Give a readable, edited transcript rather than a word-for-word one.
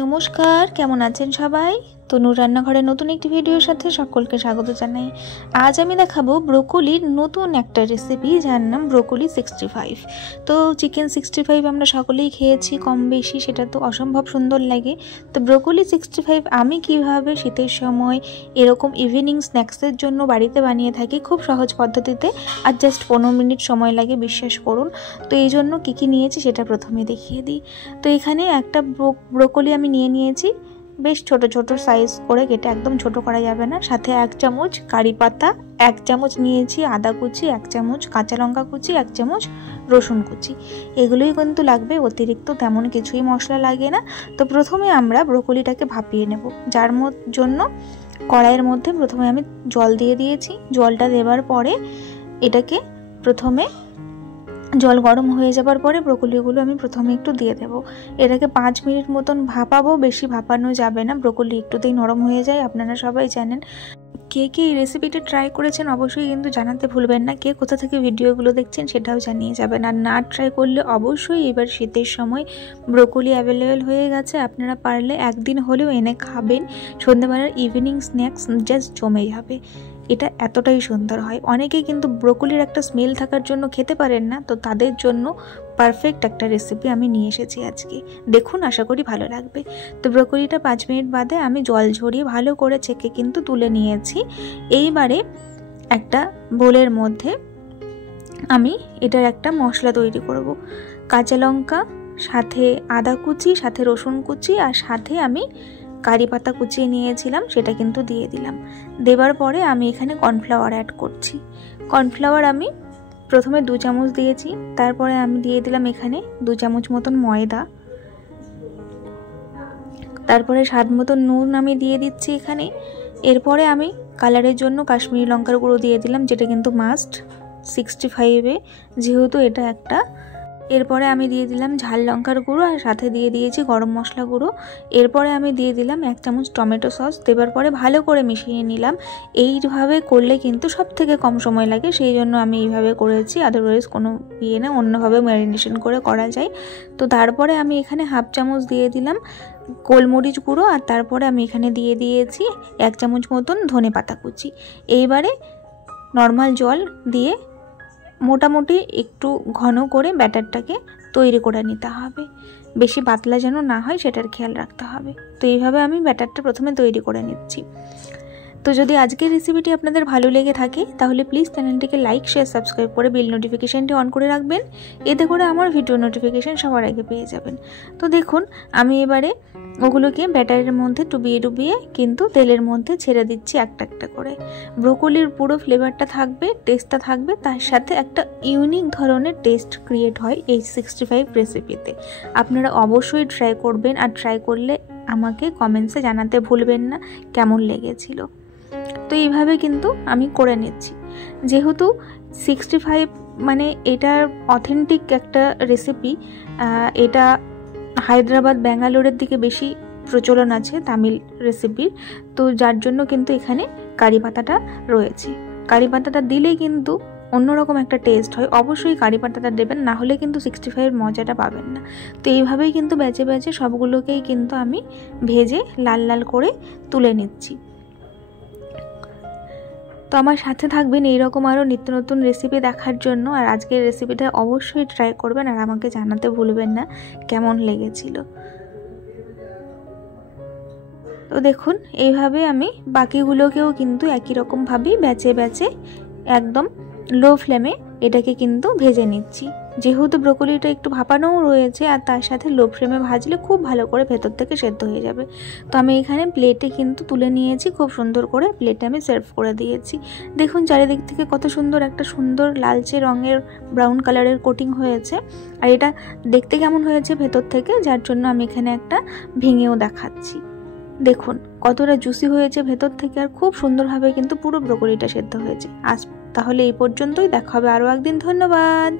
নমস্কার, কেমন আছেন সবাই? তনুর রান্নাঘরের নতুন একটি ভিডিওর সাথে সকলকে স্বাগত জানাই। আজ আমি দেখাবো ব্রোকলির নতুন একটা রেসিপি, যার নাম ব্রোকলি 65। তো চিকেন 65 আমরা সকলেই খেয়েছি কম বেশি, সেটা তো অসম্ভব সুন্দর লাগে। তো ব্রোকলি 65 আমি কিভাবে শীতের সময় এরকম ইভিনিং স্ন্যাক্সের জন্য বাড়িতে বানিয়ে থাকি খুব সহজ পদ্ধতিতে, আর জাস্ট 15 মিনিট সময় লাগে, বিশ্বাস করুন। তো এই জন্য কী কী নিয়েছি সেটা প্রথমে দেখিয়ে দিই। তো এখানে একটা ব্রোকলি আমি নিয়েছি, বেশ ছোট ছোট সাইজ করে কেটে, একদম ছোট করা যাবে না। সাথে 1 চামচ কারি পাতা, 1 চামচ নিয়েছি আদা কুচি, 1 চামচ কাঁচা লঙ্কা কুচি, 1 চামচ রসুন কুচি। এগুলোই কিন্তু লাগবে, অতিরিক্ত তেমন কিছুই মশলা লাগে না। তো প্রথমে আমরা ব্রোকলিটাকে ভাপিয়ে নেব, যার জন্য কড়াইয়ের মধ্যে প্রথমে আমি জল দিয়ে দিয়েছি। জলটা দেওয়ার পরে এটাকে প্রথমে জল গরম হয়ে যাবার পরে ব্রোকলিগুলো আমি প্রথমে একটু দিয়ে দেবো। এটাকে 5 মিনিট মতন ভাপাবো, বেশি ভাপানো যাবে না, ব্রোকলি একটুতেই নরম হয়ে যায়, আপনারা সবাই জানেন। কে কে এই রেসিপিটা ট্রাই করেছেন অবশ্যই কিন্তু জানাতে ভুলবেন না। কে কোথা থেকে ভিডিওগুলো দেখছেন সেটাও জানিয়ে যাবেন। আর না ট্রাই করলে অবশ্যই এবার শীতের সময় ব্রোকলি অ্যাভেলেবেল হয়ে গেছে, আপনারা পারলে একদিন হলেও এনে খাবেন। সন্ধ্যাবেলার ইভিনিং স্ন্যাক্স জাস্ট জমে যাবে, এটা এতটাই সুন্দর হয়। অনেকেই কিন্তু ব্রোকলির একটা স্মেল থাকার জন্য খেতে পারেন না, তো তাদের জন্য পারফেক্ট একটা রেসিপি আমি নিয়ে এসেছি আজকে। দেখুন, আশা করি ভালো লাগবে। তো ব্রোকলিটা 5 মিনিট বাদে আমি জল ঝরিয়ে ভালো করে ছেঁকে কিন্তু তুলে নিয়েছি। এইবারে একটা বোলের মধ্যে আমি এটার একটা মশলা তৈরি করব। কাঁচা লঙ্কা, সাথে আদা কুচি, সাথে রসুন কুচি, আর সাথে আমি কারি পাতা কুচিয়ে নিয়েছিলাম, সেটা কিন্তু দিয়ে দিলাম। দেবার পরে আমি এখানে কর্নফ্লাওয়ার অ্যাড করছি। কর্নফ্লাওয়ার আমি প্রথমে 2 চামচ দিয়েছি, তারপরে আমি দিয়ে দিলাম এখানে 2 চামচ মতন ময়দা, তারপরে স্বাদ মতন নুন আমি দিয়ে দিচ্ছি এখানে। এরপরে আমি কালারের জন্য কাশ্মীরি লঙ্কার গুঁড়ো দিয়ে দিলাম, যেটা কিন্তু মাস্ট 65-এ, যেহেতু এটা একটা। এরপরে আমি দিয়ে দিলাম ঝাল লঙ্কার গুঁড়ো, আর সাথে দিয়ে দিয়েছি গরম মশলা গুঁড়ো। এরপরে আমি দিয়ে দিলাম 1 চামচ টমেটো সস। দেবার পরে ভালো করে মিশিয়ে নিলাম। এইভাবে করলে কিন্তু সব থেকে কম সময় লাগে, সেই জন্য আমি এইভাবে করেছি, আদারওয়াইজ কোনো না, অন্যভাবে ম্যারিনেশন করে করা যায়। তো তারপরে আমি এখানে 1/2 চামচ দিয়ে দিলাম গোলমরিচ গুঁড়ো, আর তারপরে আমি এখানে দিয়ে দিয়েছি 1 চামচ মতন ধনে পাতা কুচি। এইবারে নর্মাল জল দিয়ে মোটামুটি একটু ঘন করে ব্যাটারটাকে তৈরি করে নিতে হবে, বেশি পাতলা যেন না হয় সেটার খেয়াল রাখতে হবে। তো এইভাবে আমি ব্যাটারটা প্রথমে তৈরি করে নিচ্ছি। তো যদি আজকের রেসিপিটি আপনাদের ভালো লেগে থাকে তাহলে প্লিজ চ্যানেলটিকে লাইক, শেয়ার, সাবস্ক্রাইব করে বেল নোটিফিকেশানটি অন করে রাখবেন, এতে করে আমার ভিডিও নোটিফিকেশান সবার আগে পেয়ে যাবেন। তো দেখুন, আমি এবারে ওগুলোকে ব্যাটারের মধ্যে ডুবিয়ে কিন্তু তেলের মধ্যে ছেড়ে দিচ্ছি একটা একটা করে। ব্রোকলির পুরো ফ্লেভারটা থাকবে, টেস্টটা থাকবে, তার সাথে একটা ইউনিক ধরনের টেস্ট ক্রিয়েট হয় এই 65 রেসিপিতে। আপনারা অবশ্যই ট্রাই করবেন, আর ট্রাই করলে আমাকে কমেন্টসে জানাতে ভুলবেন না কেমন লেগেছিল। তো এইভাবে কিন্তু আমি করে নিচ্ছি। যেহেতু 65 মানে এটার অথেন্টিক একটা রেসিপি, এটা হায়দ্রাবাদ, ব্যাঙ্গালোরের দিকে বেশি প্রচলন আছে তামিল রেসিপির, তো যার জন্য কিন্তু এখানে কারি পাতাটা রয়েছে। কারি পাতাটা দিলে কিন্তু অন্যরকম একটা টেস্ট হয়, অবশ্যই কারি পাতাটা দেবেন, না হলে কিন্তু 65 মজাটা পাবেন না। তো এইভাবেই কিন্তু বেঁচে বেঁচে সবগুলোকেই কিন্তু আমি ভেজে লাল লাল করে তুলে নিচ্ছি। তো আমার সাথে থাকবেন এইরকম আরও নিত্য নতুন রেসিপি দেখার জন্য, আর আজকের রেসিপিটা অবশ্যই ট্রাই করবেন, আর আমাকে জানাতে ভুলবেন না কেমন লেগেছিল। তো দেখুন, এইভাবে আমি বাকিগুলোকেও কিন্তু একই রকমভাবেই বেঁচে একদম লো ফ্লেমে এটাকে কিন্তু ভেজে নিচ্ছি। যেহেতু ব্রোকলিটা একটু ভাপানোও রয়েছে, আর তার সাথে লো ফ্লেমে ভাজলে খুব ভালো করে ভেতর থেকে সেদ্ধ হয়ে যাবে। তো আমি এখানে প্লেটে কিন্তু তুলে নিয়েছি, খুব সুন্দর করে প্লেটে আমি সার্ভ করে দিয়েছি। দেখুন চারিদিক থেকে কত সুন্দর একটা সুন্দর লালচে রঙের ব্রাউন কালারের কোটিং হয়েছে, আর এটা দেখতে কেমন হয়েছে ভেতর থেকে, যার জন্য আমি এখানে একটা ভেঙেও দেখাচ্ছি। দেখুন কতটা জুসি হয়েছে ভেতর থেকে, আর খুব সুন্দরভাবে কিন্তু পুরো ব্রোকলিটা সেদ্ধ হয়েছে। আজ তাহলে এই পর্যন্তই, দেখা হবে আরও একদিন। ধন্যবাদ।